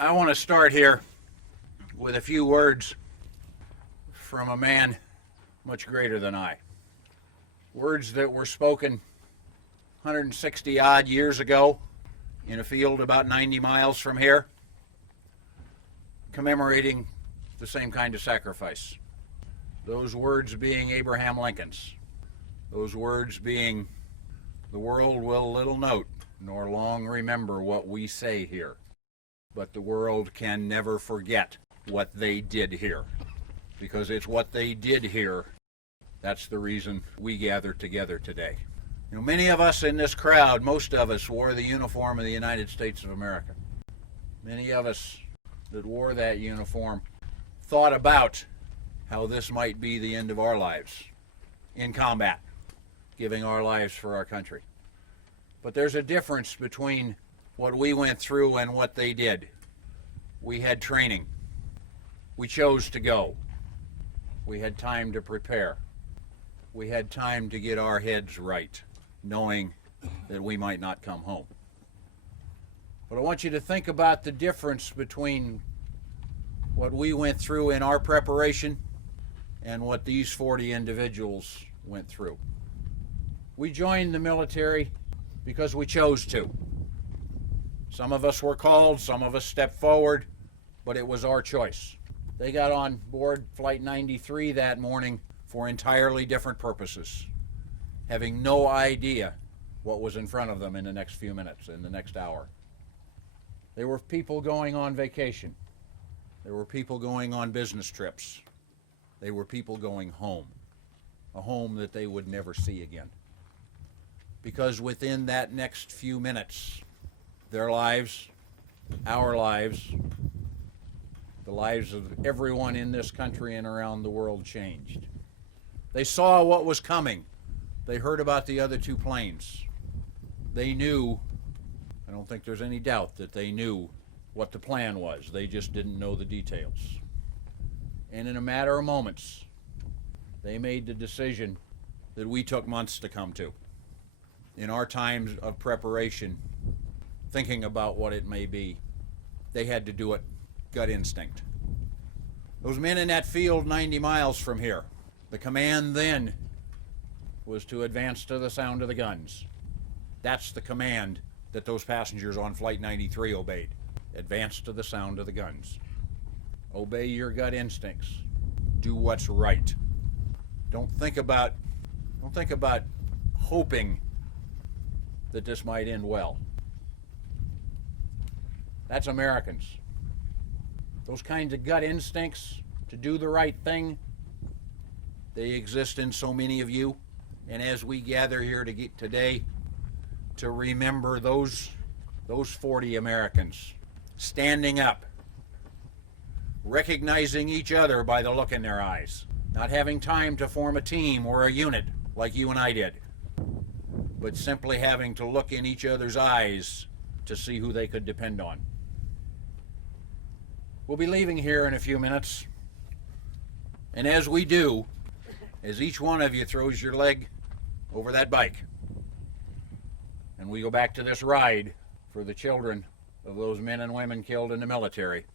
I want to start here with a few words from a man much greater than I. Words that were spoken 160 odd years ago in a field about 90 miles from here, commemorating the same kind of sacrifice. Those words being Abraham Lincoln's. Those words being, "The world will little note nor long remember what we say here, but the world can never forget what they did here, because it's what they did here that's the reason we gather together today." You know, many of us in this crowd, most of us, wore the uniform of the United States of America. Many of us that wore that uniform thought about how this might be the end of our lives in combat, giving our lives for our country. But there's a difference between what we went through and what they did. We had training. We chose to go. We had time to prepare. We had time to get our heads right, knowing that we might not come home. But I want you to think about the difference between what we went through in our preparation and what these 40 individuals went through. We joined the military because we chose to. Some of us were called, some of us stepped forward, but it was our choice. They got on board Flight 93 that morning for entirely different purposes, having no idea what was in front of them in the next few minutes, in the next hour. There were people going on vacation. There were people going on business trips. They were people going home, a home that they would never see again. Because within that next few minutes, their lives, our lives, the lives of everyone in this country and around the world changed. They saw what was coming. They heard about the other two planes. They knew, I don't think there's any doubt that they knew what the plan was. They just didn't know the details. And in a matter of moments, they made the decision that we took months to come to. In our times of preparation, thinking about what it may be, they had to do it gut instinct. Those men in that field 90 miles from here, the command then was to advance to the sound of the guns. That's the command that those passengers on Flight 93 obeyed. Advance to the sound of the guns. Obey your gut instincts. Do what's right. Don't think about hoping that this might end well. That's Americans. Those kinds of gut instincts to do the right thing, they exist in so many of you. And as we gather here today to remember those 40 Americans standing up, recognizing each other by the look in their eyes, not having time to form a team or a unit like you and I did, but simply having to look in each other's eyes to see who they could depend on. We'll be leaving here in a few minutes, and as we do, as each one of you throws your leg over that bike, and we go back to this ride for the children of those men and women killed in the military,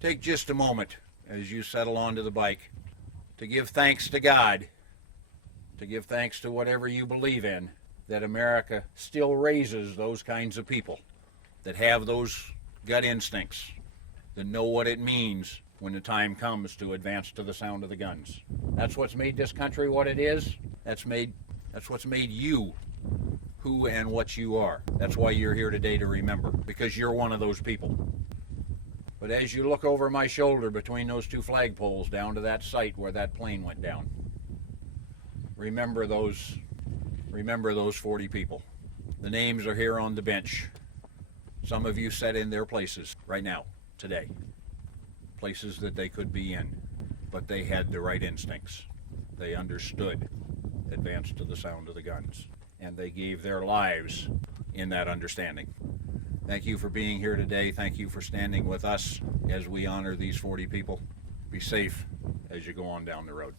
take just a moment as you settle onto the bike to give thanks to God, to give thanks to whatever you believe in, that America still raises those kinds of people that have those gut instincts, that know what it means when the time comes to advance to the sound of the guns. That's what's made this country what it is. That's what's made you who and what you are. That's why you're here today to remember, because you're one of those people. But as you look over my shoulder between those two flagpoles down to that site where that plane went down, remember those 40 people. The names are here on the bench. Some of you sat in their places right now, today. Places that they could be in, but they had the right instincts. They understood, advanced to the sound of the guns, and they gave their lives in that understanding. Thank you for being here today. Thank you for standing with us as we honor these 40 people. Be safe as you go on down the road.